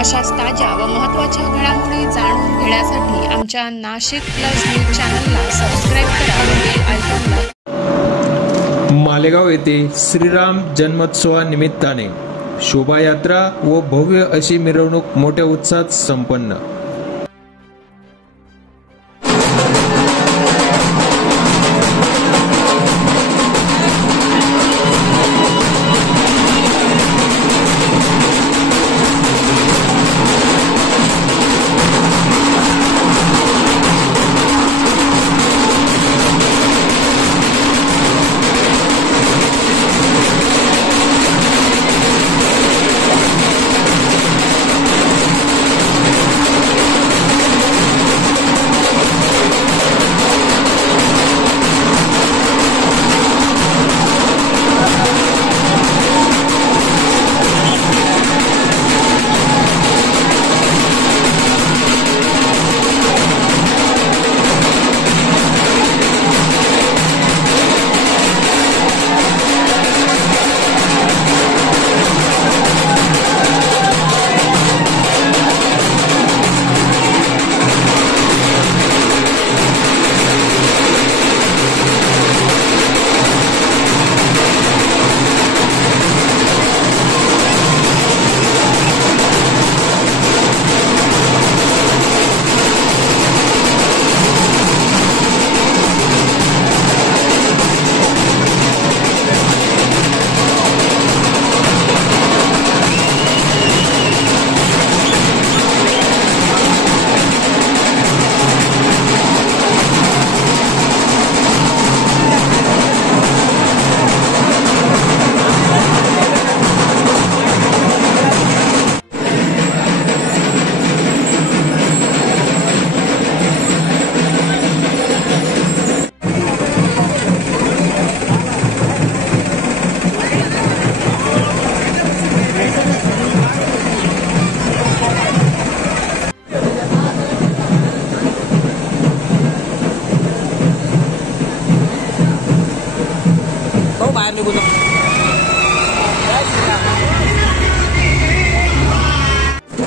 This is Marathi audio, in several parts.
अशाच ताज्या व महत्त्वाच्या घडामोडी जाणून घेण्यासाठी आमच्या नाशिक प्लस न्यूज चॅनलला सबस्क्राईब करा व बेल आयकॉनला। मालेगाव येथे श्रीराम जन्मोत्सवानिमित्ताने शोभायात्रा व भव्य अशी मिरवणूक मोठ्या उत्साहात संपन्न।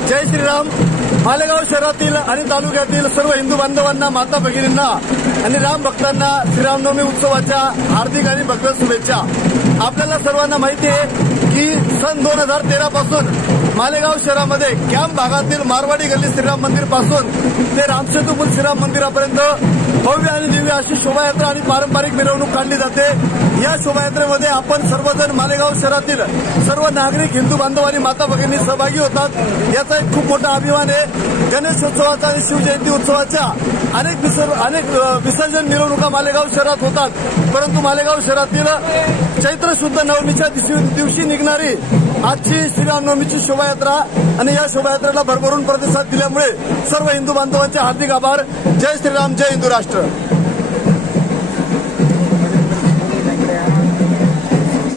जय श्रीराम। मालेगाव शहरातील आणि तालुक्यातील सर्व हिंदू बांधवांना, माता भगिनींना आणि राम भक्तांना श्रीरामनवमी उत्सवाच्या हार्दिक आणि भव्य शुभेच्छा। आपल्याला सर्वांना माहिती आहे की सन 2013 पासून मालेगाव शहरामध्ये कॅम्प भागातील मारवाडी गल्ली श्रीराम मंदिर पासून ते रामसेतुपुल श्रीराम मंदिरापर्यंत भव्य आणि दिव्य अशी शोभायात्रा आणि पारंपरिक मिरवणूक काढली जाते। या शोभायात्रेमध्ये आपण सर्वजण मालेगाव शहरातील सर्व नागरिक, हिंदू बांधव आणि माता भगिनी सहभागी होतात। याचा एक खूप मोठा अभिमान आहे। गणेशोत्सवाचा आणि शिवजयंती उत्सवाच्या अनेक विसर्जन मिरवणुका मालेगाव शहरात होतात, परंतु मालेगाव शहरातील चैत्र शुद्ध नवमीच्या दिवशी निघणारी आजची श्रीरामनवमीची शोभायात्रा आणि या शोभायात्रेला भरभरून प्रतिसाद दिल्यामुळे सर्व हिंदू बांधवांचे हार्दिक आभार। जय श्रीराम, जय हिंदू राष्ट्र।